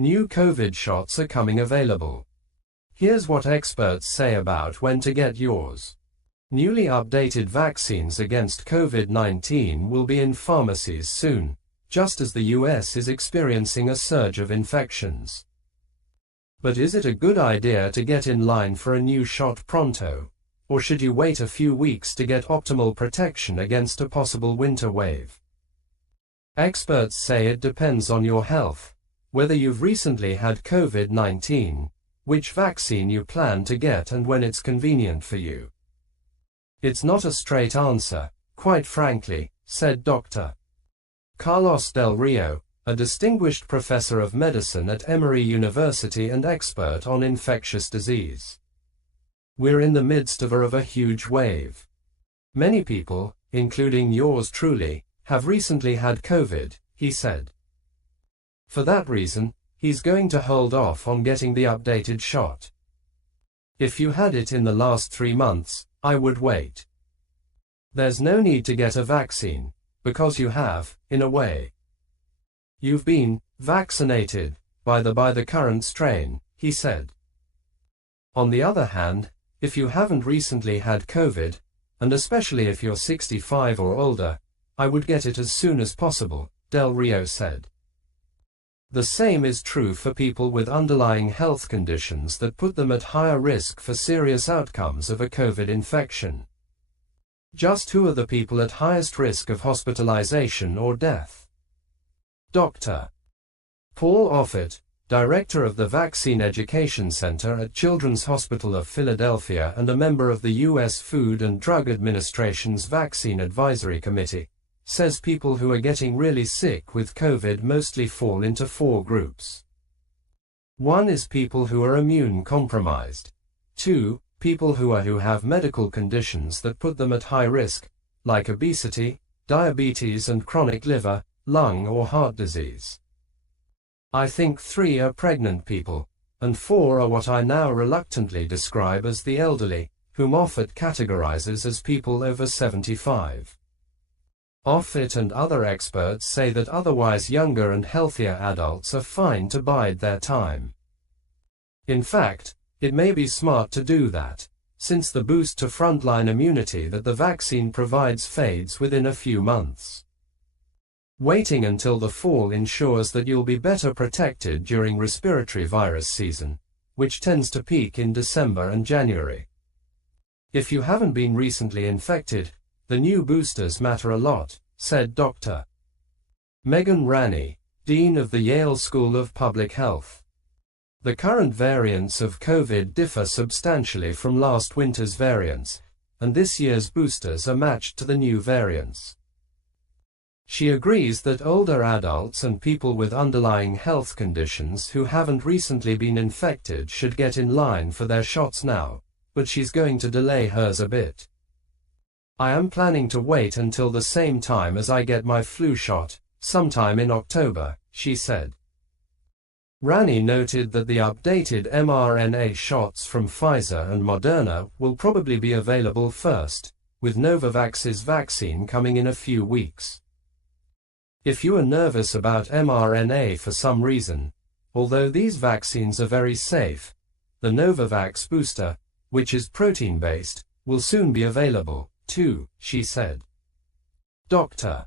New COVID shots are coming available. Here's what experts say about when to get yours. Newly updated vaccines against COVID-19 will be in pharmacies soon, just as the US is experiencing a surge of infections. But is it a good idea to get in line for a new shot pronto? Or should you wait a few weeks to get optimal protection against a possible winter wave? Experts say it depends on your health, whether you've recently had COVID-19, which vaccine you plan to get and when it's convenient for you. It's not a straight answer, quite frankly, said Dr. Carlos Del Rio, a distinguished professor of medicine at Emory University and expert on infectious disease. We're in the midst of a huge wave. Many people, including yours truly, have recently had COVID, he said. For that reason, he's going to hold off on getting the updated shot. If you had it in the last 3 months, I would wait. There's no need to get a vaccine, because you have, in a way. You've been vaccinated by the current strain, he said. On the other hand, if you haven't recently had COVID, and especially if you're 65 or older, I would get it as soon as possible, Del Rio said. The same is true for people with underlying health conditions that put them at higher risk for serious outcomes of a COVID infection. Just who are the people at highest risk of hospitalization or death? Dr. Paul Offit, director of the Vaccine Education Center at Children's Hospital of Philadelphia and a member of the U.S. Food and Drug Administration's Vaccine Advisory Committee, says people who are getting really sick with COVID mostly fall into 4 groups. 1 is people who are immune compromised. 2, people who have medical conditions that put them at high risk, like obesity, diabetes and chronic liver, lung or heart disease. I think 3 are pregnant people, and 4 are what I now reluctantly describe as the elderly, whom Offit categorizes as people over 75. Offit and other experts say that otherwise younger and healthier adults are fine to bide their time. In fact, it may be smart to do that, since the boost to frontline immunity that the vaccine provides fades within a few months. Waiting until the fall ensures that you'll be better protected during respiratory virus season, which tends to peak in December and January. If you haven't been recently infected, the new boosters matter a lot, said Dr. Megan Ranney, Dean of the Yale School of Public Health. The current variants of COVID differ substantially from last winter's variants, and this year's boosters are matched to the new variants. She agrees that older adults and people with underlying health conditions who haven't recently been infected should get in line for their shots now, but she's going to delay hers a bit. I am planning to wait until the same time as I get my flu shot, sometime in October, she said. Ranney noted that the updated mRNA shots from Pfizer and Moderna will probably be available first, with Novavax's vaccine coming in a few weeks. If you are nervous about mRNA for some reason, although these vaccines are very safe, the Novavax booster, which is protein-based, will soon be available, too, she said. Dr.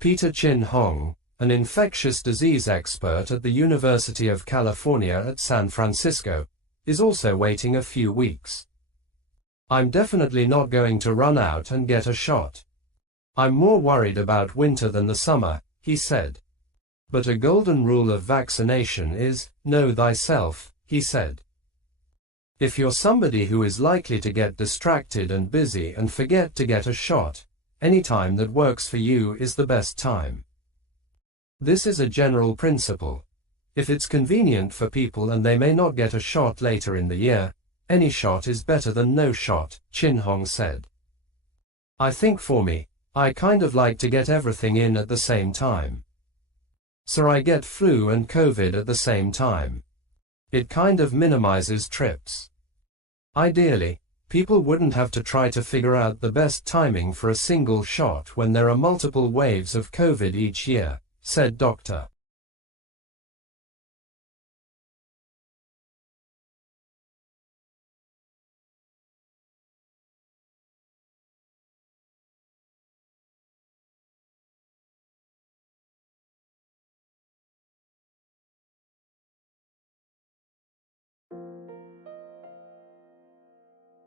Peter Chin Hong, an infectious disease expert at the University of California at San Francisco, is also waiting a few weeks. I'm definitely not going to run out and get a shot. I'm more worried about winter than the summer, he said. But a golden rule of vaccination is, know thyself, he said. If you're somebody who is likely to get distracted and busy and forget to get a shot, any time that works for you is the best time. This is a general principle. If it's convenient for people and they may not get a shot later in the year, any shot is better than no shot, Chin Hong said. I think for me, I kind of like to get everything in at the same time. So I get flu and COVID at the same time. It kind of minimizes trips. Ideally, people wouldn't have to try to figure out the best timing for a single shot when there are multiple waves of COVID each year, said Dr.